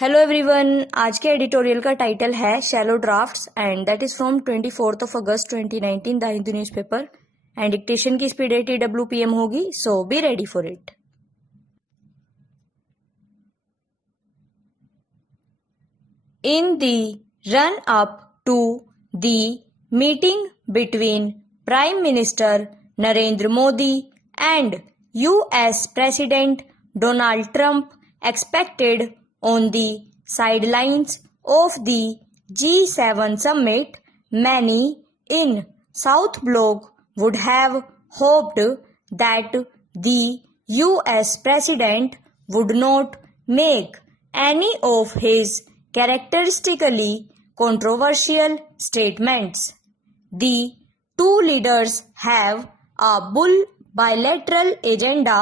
Hello everyone, आज के editorial का टाइटल है shallow drafts and that is from 24 August 2019 the Hindu newspaper and dictation की स्पीड 80 WPM होगी, so be ready for it. In the run-up to the meeting between Prime Minister Narendra Modi and US President Donald Trump expected on the sidelines of the G7 summit, many in South Bloc would have hoped that the US President would not make any of his characteristically controversial statements. The two leaders have a full bilateral agenda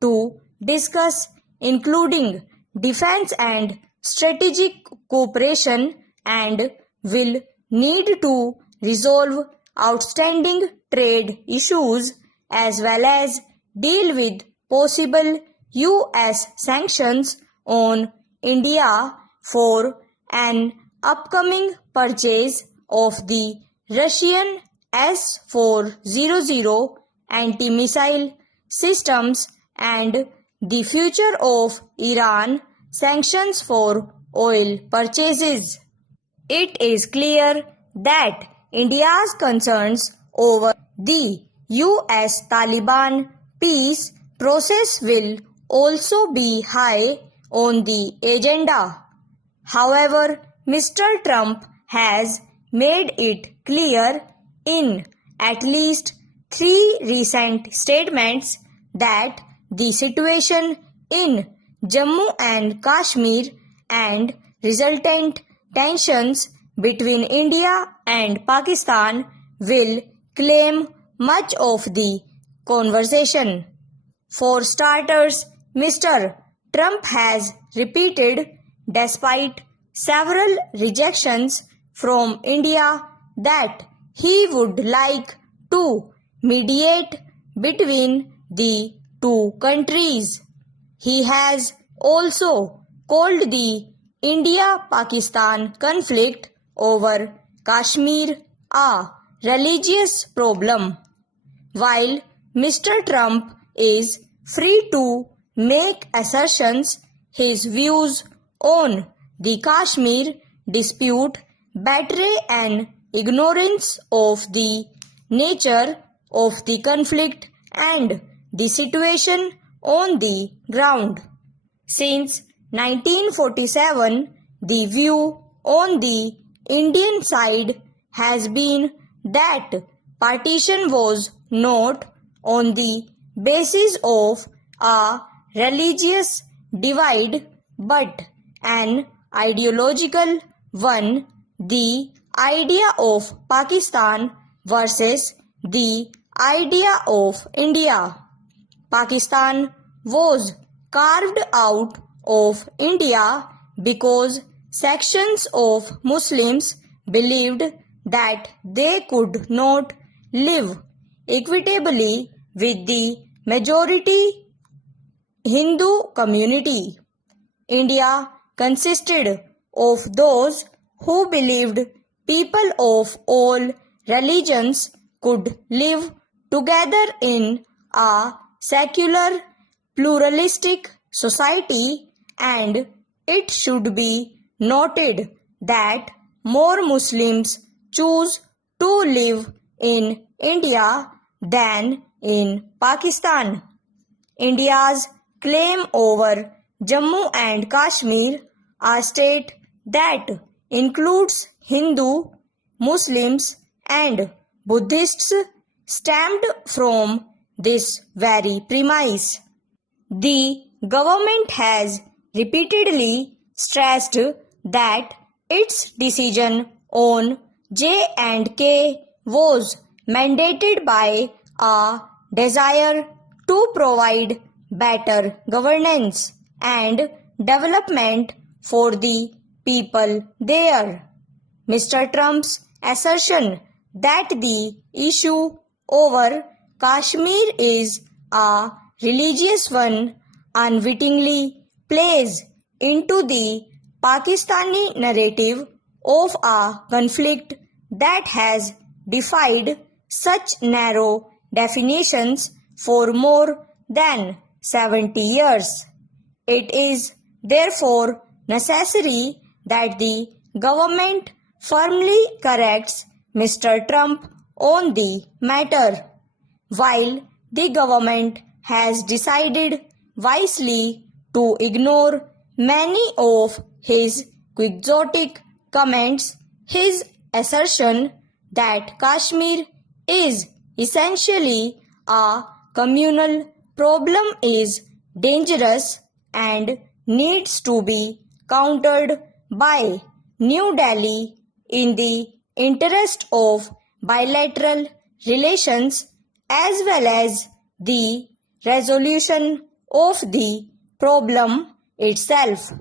to discuss, including defense and strategic cooperation, and will need to resolve outstanding trade issues as well as deal with possible US sanctions on India for an upcoming purchase of the Russian S-400 anti-missile systems and the future of Iran sanctions for oil purchases. It is clear that India's concerns over the US-Taliban peace process will also be high on the agenda. However, Mr. Trump has made it clear in at least 3 recent statements that the situation in Jammu and Kashmir and resultant tensions between India and Pakistan will claim much of the conversation. For starters, Mr. Trump has repeated, despite several rejections from India, that he would like to mediate between the two countries. He has also called the India-Pakistan conflict over Kashmir a religious problem. While Mr. Trump is free to make assertions, his views on the Kashmir dispute betray an ignorance of the nature of the conflict and the situation on the ground. Since 1947, the view on the Indian side has been that partition was not on the basis of a religious divide but an ideological one, the idea of Pakistan versus the idea of India. Pakistan was carved out of India because sections of Muslims believed that they could not live equitably with the majority Hindu community. India consisted of those who believed people of all religions could live together in a secular, pluralistic society, and it should be noted that more Muslims choose to live in India than in Pakistan. India's claim over Jammu and Kashmir, a state that includes Hindu, Muslims, and Buddhists, stemmed from this very premise. The government has repeatedly stressed that its decision on J&K was mandated by a desire to provide better governance and development for the people there. Mr. Trump's assertion that the issue over Kashmir is a religious one unwittingly plays into the Pakistani narrative of a conflict that has defied such narrow definitions for more than 70 years. It is therefore necessary that the government firmly corrects Mr. Trump on the matter. While the government has decided wisely to ignore many of his quixotic comments, his assertion that Kashmir is essentially a communal problem is dangerous and needs to be countered by New Delhi in the interest of bilateral relations as well as the resolution of the problem itself.